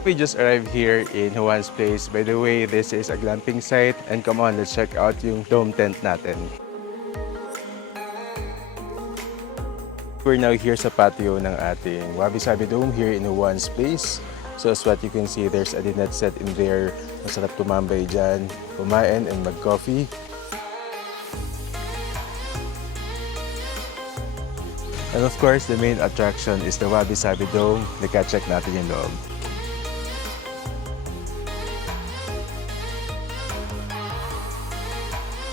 We just arrived here in Juan's place. By the way, this is a glamping site. And come on, let's check out yung dome tent natin. We're now here sa patio ng ating Wabi-Sabi Dome here in Juan's place. So as what you can see, there's a dinner set in there. Masarap tumambay dyan, kumain and mag-coffee. And of course, the main attraction is the Wabi-Sabi Dome. Naka-check natin yung loob.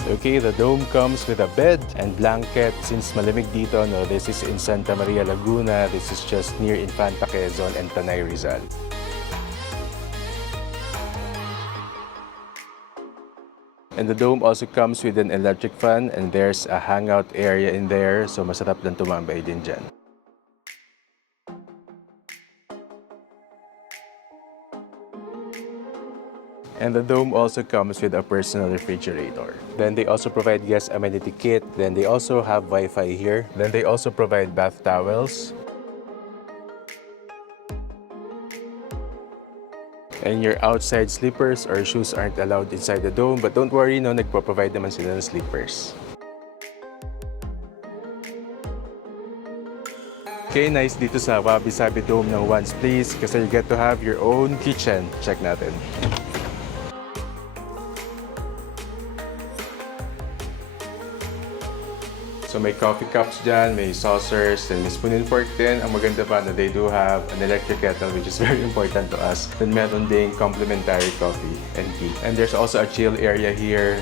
Okay, the dome comes with a bed and blanket. Since malamig dito, no, this is in Sta.Maria, Laguna. This is just near Infanta, Quezon and 𝗢𝗪𝗔𝗪𝗓. And the dome also comes with an electric fan and there's a hangout area in there. So masarap lang tumambay din dyan. And the dome also comes with a personal refrigerator. Then they also provide guest amenity kit. Then they also have Wi-Fi here. Then they also provide bath towels. And your outside slippers or shoes aren't allowed inside the dome. But don't worry, no, nagpo-provide naman sila ng slippers. Okay, nice dito sa Wabi-Sabi Dome ng Juan's Place kasi you get to have your own kitchen. Check natin. So may coffee cups dyan, may saucers, then may spoon and fork din. Ang maganda pa na they do have an electric kettle which is very important to us. Then meron ding complimentary coffee and tea. And there's also a chill area here.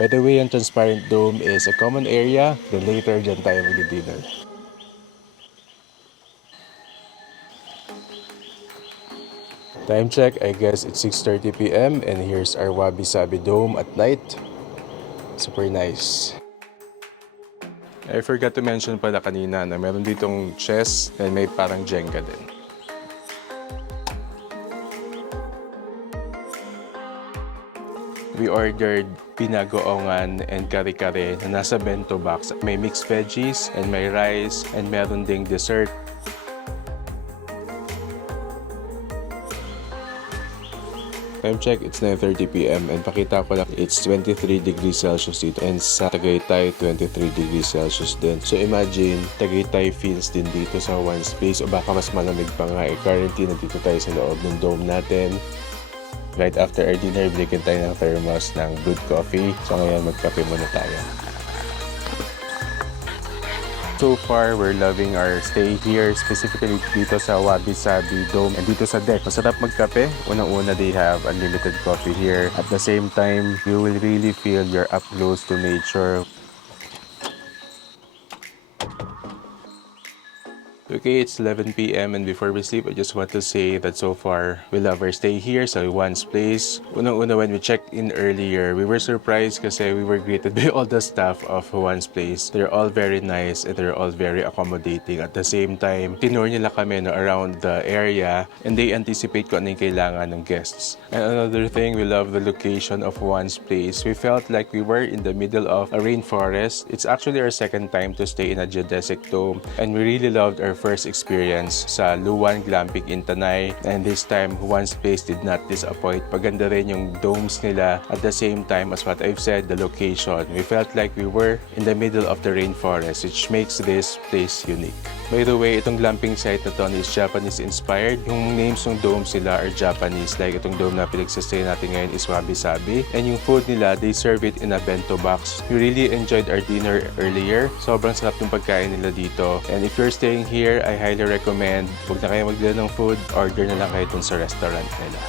By the way, ang transparent dome is a common area. Then later, dyan tayo mag-dinner. Time check, I guess it's 6:30 p.m. and here's our Wabi-Sabi Dome at night. Super nice. I forgot to mention pala kanina na meron ditong chess and may parang Jenga din. We ordered pinagoongan and kare-kare na nasa bento box. May mixed veggies and may rice and meron ding dessert. Time check, it's 9:30 p.m. and pakita ko lang it's 23 degrees Celsius dito and sa Tagaytay 23 degrees Celsius din. So imagine, Tagaytay feels din dito sa Juan's Place o baka mas malamig pa nga currently nandito tayo sa loob ng dome natin. Right after our dinner, binigyan tayo ng thermos ng brewed coffee. So ngayon, magkape muna tayo. So far, we're loving our stay here, specifically dito sa Wabi-Sabi Dome and dito sa deck. Masarap magkape. Unang-una, they have unlimited coffee here. At the same time, you will really feel you're up close to nature. Okay, it's 11 p.m. and before we sleep, I just want to say that so far, we love our stay here sa Juan's Place. Unang-una, when we checked in earlier, we were surprised kasi we were greeted by all the staff of Juan's Place. They're all very nice and they're all very accommodating. At the same time, tinur nila kami around the area and they anticipate kung ano yung kailangan ng guests. And another thing, we love the location of Juan's Place. We felt like we were in the middle of a rainforest. It's actually our second time to stay in a geodesic dome and we really loved our first experience sa Luan Glamping in Tanay. And this time, Juan's place did not disappoint. Paganda rin yung domes nila. At the same time, as what I've said, the location. We felt like we were in the middle of the rainforest, which makes this place unique. By the way, itong glamping site na to is Japanese-inspired. Yung names ng domes nila are Japanese. Like itong dome na pinagsastay natin ngayon is Wabi Sabi. And yung food nila, they serve it in a bento box. We really enjoyed our dinner earlier. Sobrang sarap ng pagkain nila dito. And if you're staying here, I highly recommend, huwag na kayo magdala ng food, order na lang kayo dun sa restaurant nila.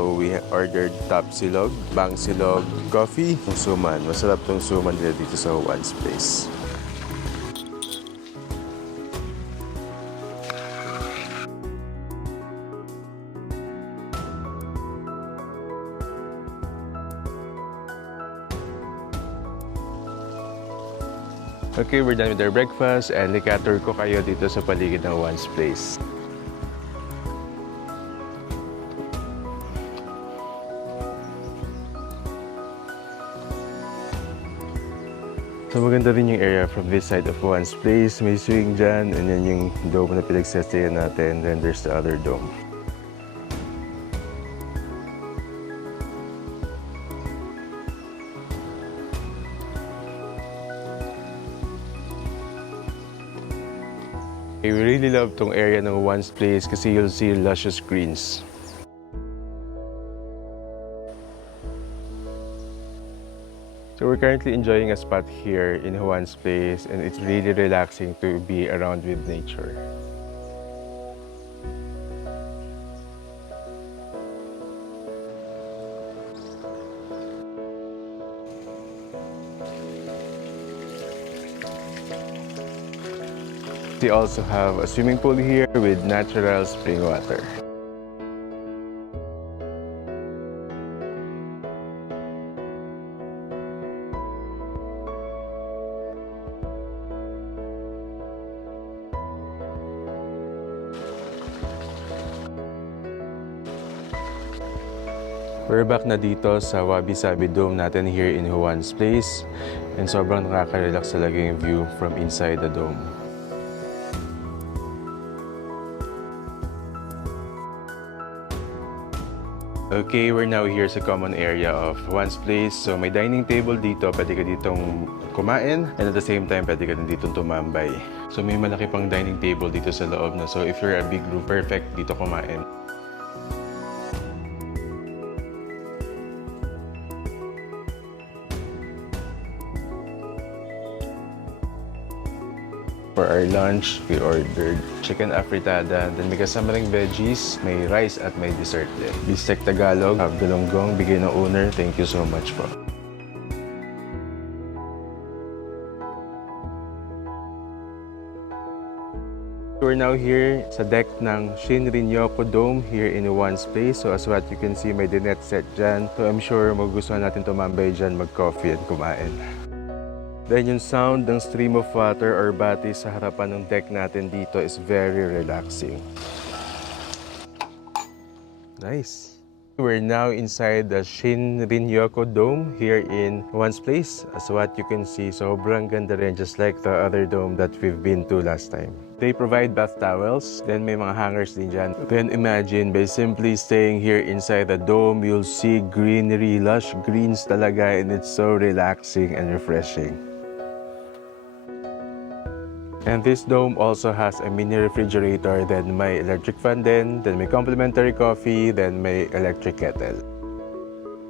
So we ordered 𝗢𝗪𝗪𝗞𝗟𝗢𝗢𝗞, 𝗢𝗪𝗪𝗏 coffee, suman. Masarap tong suman nila dito sa Juan's place. Okay, we're done with our breakfast and ika-tour ko kayo dito sa paligid ng Juan's place. So maganda rin yung area from this side of Juan's place. May swing dyan, and then yung dome na pinagsastayan natin. Then there's the other dome. I really love tong area ng Juan's place kasi you'll see luscious greens. So we're currently enjoying a spot here in Juan's place, and it's really relaxing to be around with nature. They also have a swimming pool here with natural spring water. We're back na dito sa Wabi Sabi Dome natin here in Juan's place, and sobrang nakaka-relax talaga yung view from inside the dome. Okay, we're now here sa common area of Juan's place. So may dining table dito, pwede ka ditong kumain, and at the same time, pwede ka din ditong tumambay. So may malaki pang dining table dito sa loob na. So if you're a big group, perfect dito kumain. For our lunch, we ordered chicken afritada, then may kasama ring veggies, may rice at may dessert din. Bistek Tagalog, galonggong, bigay ng owner, thank you so much po. We're now here sa deck ng 𝗢𝗪𝗪𝗘𝗪𝗏𝗪𝗏 Dome here in Juan's place. So as what you can see, may dinette set dyan. So I'm sure magugustuhan natin tumambay dyan, mag-coffee and kumain. Then yung sound ng stream of water or bati sa harapan ng deck natin dito is very relaxing. Nice. We're now inside the 𝗢𝗪𝗪𝗘𝗪𝗏𝗪𝗏 Dome here in Juan's place. As what you can see, sobrang ganda rin, just like the other dome that we've been to last time. They provide bath towels, then may mga hangers din dyan. Then imagine, by simply staying here inside the dome, you'll see greenery, lush greens talaga, and it's so relaxing and refreshing. And this dome also has a mini refrigerator, then may electric fan din, then may complimentary coffee, then may electric kettle.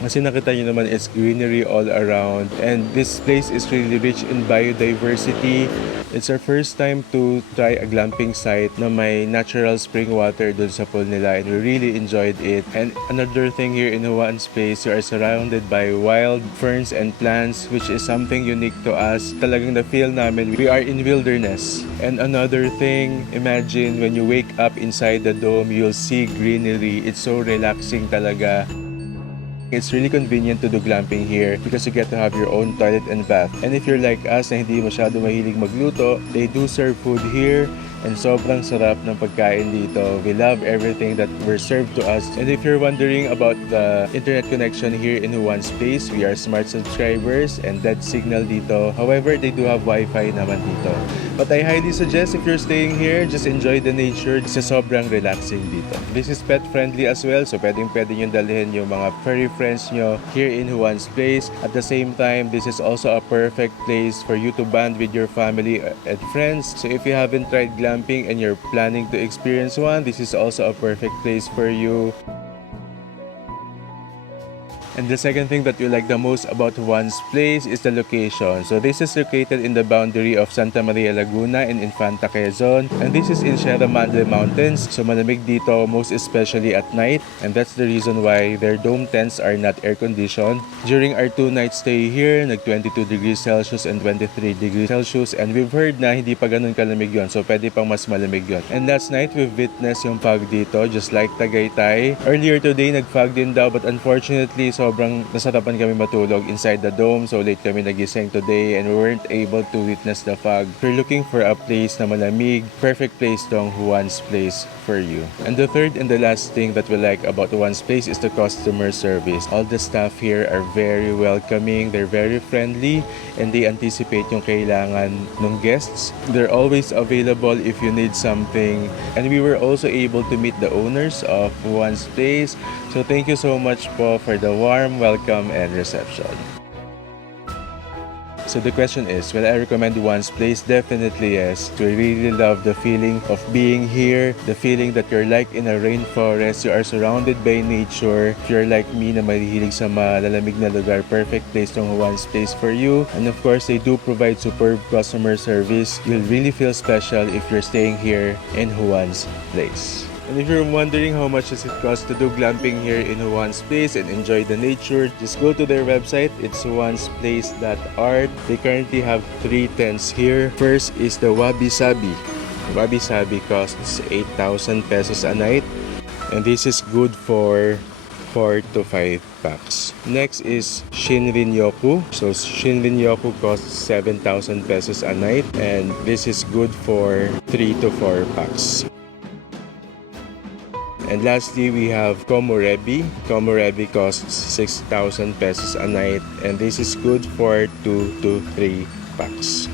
Kasi nakita nyo naman, it's greenery all around. And this place is really rich in biodiversity. It's our first time to try a glamping site na may natural spring water dun sa pool nila, and we really enjoyed it. And another thing here in Juan's place, you are surrounded by wild ferns and plants, which is something unique to us. Talagang na-feel namin we are in wilderness. And another thing, imagine when you wake up inside the dome, you'll see greenery. It's so relaxing talaga. It's really convenient to do glamping here because you get to have your own toilet and bath. And if you're like us na hindi masyado mahilig magluto, they do serve food here. And sobrang sarap ng pagkain dito. We love everything that were served to us. And if you're wondering about the internet connection here in Juan's place, we are smart subscribers and dead signal dito. However, they do have Wi-Fi naman dito. But I highly suggest if you're staying here, just enjoy the nature. Kasi sobrang relaxing dito. This is pet friendly as well, so pwede nyo dalhin yung mga furry friends nyo here in Juan's place. At the same time, this is also a perfect place for you to bond with your family and friends. So if you haven't tried glamping and you're planning to experience one, this is also a perfect place for you. And the second thing that we like the most about Juan's place is the location. So this is located in the boundary of Sta.Maria, Laguna and Infanta, Quezon. And this is in 𝗢𝗪𝗪𝗞𝗟𝗢𝗢𝗪 Mountains. So malamig dito, most especially at night. And that's the reason why their dome tents are not air-conditioned. During our 2-night stay here, nag-22 degrees Celsius and 23 degrees Celsius. And we've heard na hindi pa ganun kalamig yun. So pwede pang mas malamig yun. And last night, we've witnessed yung fog dito, just like Tagaytay. Earlier today, nag-fog din daw. But unfortunately, sobrang nasarapan kami matulog inside the dome, so late kami nagising today and we weren't able to witness the fog. If you're looking for a place na malamig, perfect place tong Juan's place for you. And the third and the last thing that we like about Juan's place is the customer service. All the staff here are very welcoming, they're very friendly, and they anticipate yung kailangan ng guests. They're always available if you need something. And we were also able to meet the owners of Juan's place. So thank you so much po for the warm welcome and reception. So the question is, will I recommend Juan's place? Definitely yes. We really love the feeling of being here, the feeling that you're like in a rainforest, you are surrounded by nature. If you're like me na mahilig sa malalamig na lugar, perfect place tong Juan's place for you. And of course, they do provide superb customer service. You'll really feel special if you're staying here in Juan's place. And if you're wondering how much does it cost to do glamping here in Juan's place and enjoy the nature, just go to their website. It's juansplace.art. They currently have 3 tents here. First is the Wabi Sabi. Wabi Sabi costs 8,000 pesos a night. And this is good for 4 to 5 packs. Next is 𝗢𝗪𝗪𝗪𝗏𝗧. So 𝗢𝗪𝗪𝗪𝗪𝗏 costs 7,000 pesos a night. And this is good for 3 to 4 packs. And lastly, we have 𝗢𝗪𝗪𝗪𝗏𝗧. 𝗢𝗪𝗪𝗪𝗏𝗧 costs 6,000 pesos a night, and this is good for 2 to 3 packs.